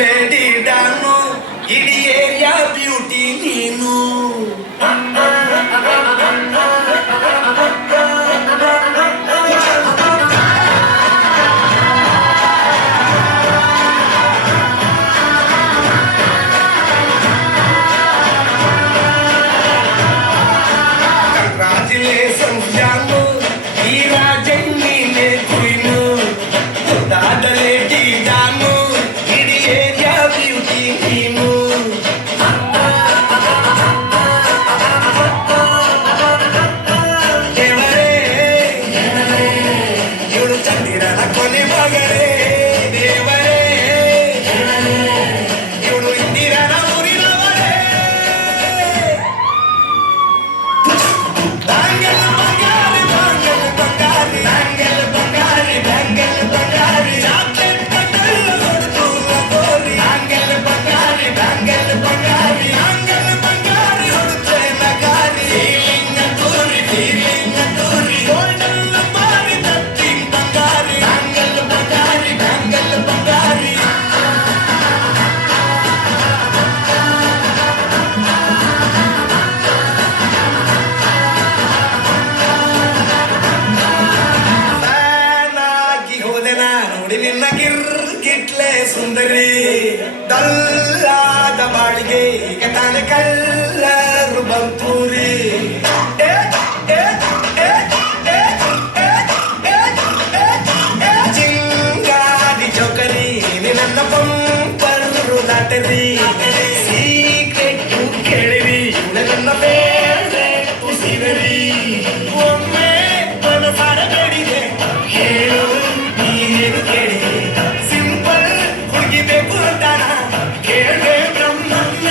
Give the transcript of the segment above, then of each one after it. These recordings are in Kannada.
ಲೇಡಿ ಡಾನು ಇಡೀ ಏರಿಯಾ ಬ್ಯೂಟಿ ನೀನು. ಕಂಗ್ರಾಚುಲೇಷನ್ಸ್ ಜಾನು, ಈ ರಾಜನ್ ನೀನೆ ಕ್ವೀನು. ಮುದ್ದಾದ ಲೇಡಿ ಡಾನು ಇಡೀ ಏರಿಯಾ ಬ್ಯೂಟಿ ನೀನು. ದೇವರೇ ಇವಳು ಚಂದಿರನ ಕೊನೆ ಮಗಳೇ. ದೇವರೇ ಇವಳು ಇಂದಿರನ ಊರಿನವಳೇ. ಬ್ಯಾಂಗಲ್ ಬಂಗಾರಿ ಬ್ಯಾಂಗಲ್ ಬಂಗಾರಿ ಬ್ಯಾಂಗಲ್ ಬಂಗಾರಿ ಬ್ಯಾಂಗಲ್ ಬಂಗಾರಿ ಚಾಕ್ಲೇಟ್ ಕಣ್ಣಲ್ಲ ಹೊಡೆದು ಗೋರಿ. ಬ್ಯಾಂಗಲ್ ಬಂಗಾರಿ ಬ್ಯಾಂಗಲ್ ಬಂಗಾರಿ ಬ್ಯಾಂಗಲ್ ಬಂಗಾರಿ ಹೊಡೆದ್ರೆ ನಗಾರಿ. ಫೀಲಿಂಗ್ ತೂರಿ ಗೋಲ್ಡನ್ ಬಾರಿ ತಟ್ಟಿ ಬಂಗಾರಿ. ಬ್ಯಾಂಗಲ್ ಬಂಗಾರಿ ಬ್ಯಾಂಗಲ್ ಬಂಗಾರಿ. ಫ್ಯಾನ್ ಆಗಿ ಹೋದೆ ನಾ ನೋಡಿ ನಿನ್ನ ಗಿರ್ಗಿಟ್ಲೆ ಸುಂದರಿ. ಡಲ್ಲಾದ ಬಾಳಿಗೆ ಈಗ ತಾನೆ ಕಲ್ಲರು ಬಂತೂರಿ. ಚಿಂಗಾರಿ ಚೌಕರಿ ನಿನ್ನ ಪಂಪರು ಲಾಟರಿ. ಸೀಕ್ರೆಟ್ ಕೇಳಿರಿ ನನ್ನ ಬೇರೆ ಉಸಿರರಿ. ಒಮ್ಮೆ ಮನಸಾರಬೇಡಿದೆ ಹೇಳು ನೀನು ಕೇಳಿ. ಸಿಂಪಲ್ ಹುಡುಗಿಬೇಕು ಅಂತಾನ ಕೇಳೆ ಬ್ರಹ್ಮಣ್ಯ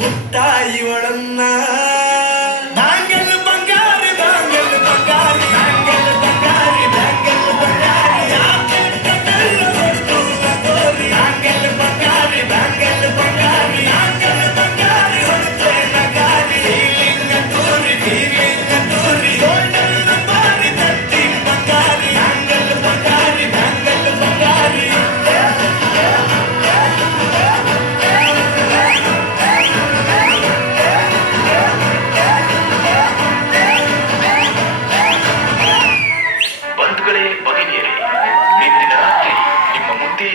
ಪುಟ್ಟ ಇವಳನ್ನ. ಬ್ಯಾಂಗಲ್ ಬಂಗಾರಿ ಬ್ಯಾಂಗಲ್ ಬಂಗಾರಿ ಬ್ಯಾಂಗಲ್ ಬಂಗಾರಿ ಬ್ಯಾಂಗಲ್ ಬಂಗಾರಿ ಚಾಕ್ಲೇಟ್ ಕಣ್ಣಲ್ಲ ಹೊಡೆದು ಗೋರಿ. ಬ್ಯಾಂಗಲ್ ಬಂಗಾರಿ ಬ್ಯಾಂಗಲ್ ಬಂಗಾರಿ ಬ್ಯಾಂಗಲ್ ಬಂಗಾರಿ ಹೊಡೆದ್ರೆ ನಗಾರಿ. ಫೀಲಿಂಗ್ ತೂರಿ ಗೋಲ್ಡನ್ ಬಾರಿ ತಟ್ಟಿ ಬಂಗಾರಿ. ಬ್ಯಾಂಗಲ್ ಬಂಗಾರಿ ಬ್ಯಾಂಗಲ್ ಬಂಗಾರಿ. ಬಂಧುಗಳೇ ಭಗಿನಿಯರೇ, ಇಂದಿನ ರಾತ್ರಿ ನಿಮ್ಮ ಮುಂದೆ